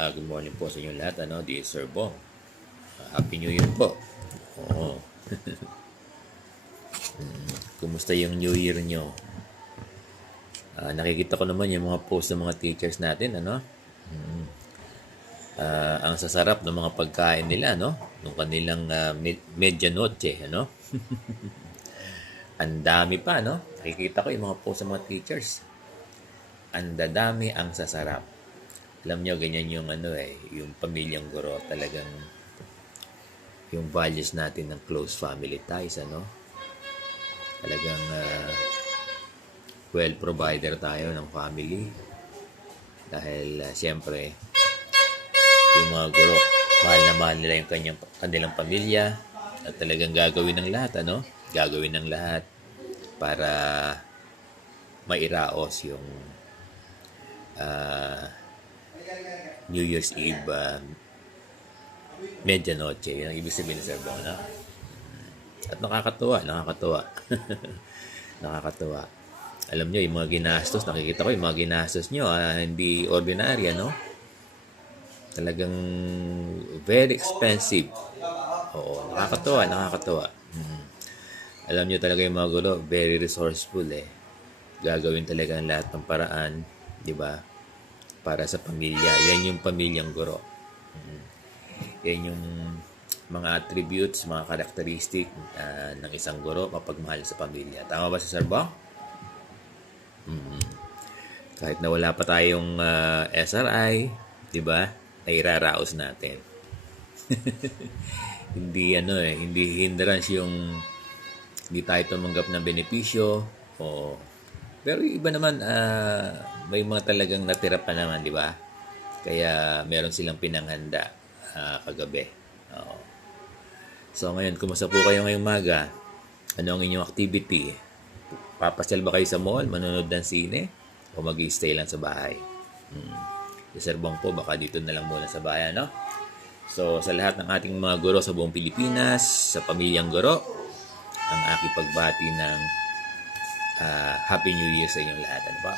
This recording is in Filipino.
Good morning po sa inyo lahat. This is Sir Bong. Happy New Year po. Oo. Kumusta yung New Year nyo? Nakikita ko naman yung mga post ng mga teachers natin, ang sasarap ng mga pagkain nila, nung kanilang medianoche, Ang dami pa, Nakikita ko yung mga post ng mga teachers. Ang dadami, ang sasarap. Alam nyo, ganyan yung yung pamilyang Guro, talagang yung values natin ng close family ties, Talagang well provider tayo ng family. Dahil siyempre, yung mga Guro, mahal na mahal nila yung kanilang pamilya at talagang gagawin ng lahat, Gagawin ng lahat para mairaos yung New Year's Eve medianoche. Yan ang ibig sabihin ng Sir Bong, At nakakatuwa. Nakakatuwa. Alam nyo, yung mga ginastos, nakikita ko yung mga ginastos nyo, hindi ordinary, Talagang very expensive. Oo, nakakatuwa. Alam nyo talaga yung mga Guro, very resourceful, Gagawin talaga ang lahat ng paraan, di ba? Para sa pamilya. Yan yung pamilyang Guro. Yan yung mga attributes, mga karakteristik ng isang Guro, mapagmahal sa pamilya. Tama ba si Sir Bong? Kahit na wala pa tayong SRI, di ba? Ay iraraos natin. Hindi hindi hindrance yung hindi tayo tumanggap ng benepisyo. Pero iba naman, may mga talagang natira pa naman, di ba? Kaya meron silang pinanghanda kagabi. So ngayon, kumusta po kayo ngayong umaga? Ano ang inyong activity? Papasyal ba kayo sa mall? Manonood ng sine? O mag-i-stay lang sa bahay? Si Sir Bong po, baka dito na lang muna sa bahay, So, sa lahat ng ating mga Guro sa buong Pilipinas, sa pamilyang Guro, ang aking pagbati ng Happy New Year sa inyong lahat. Ano ba?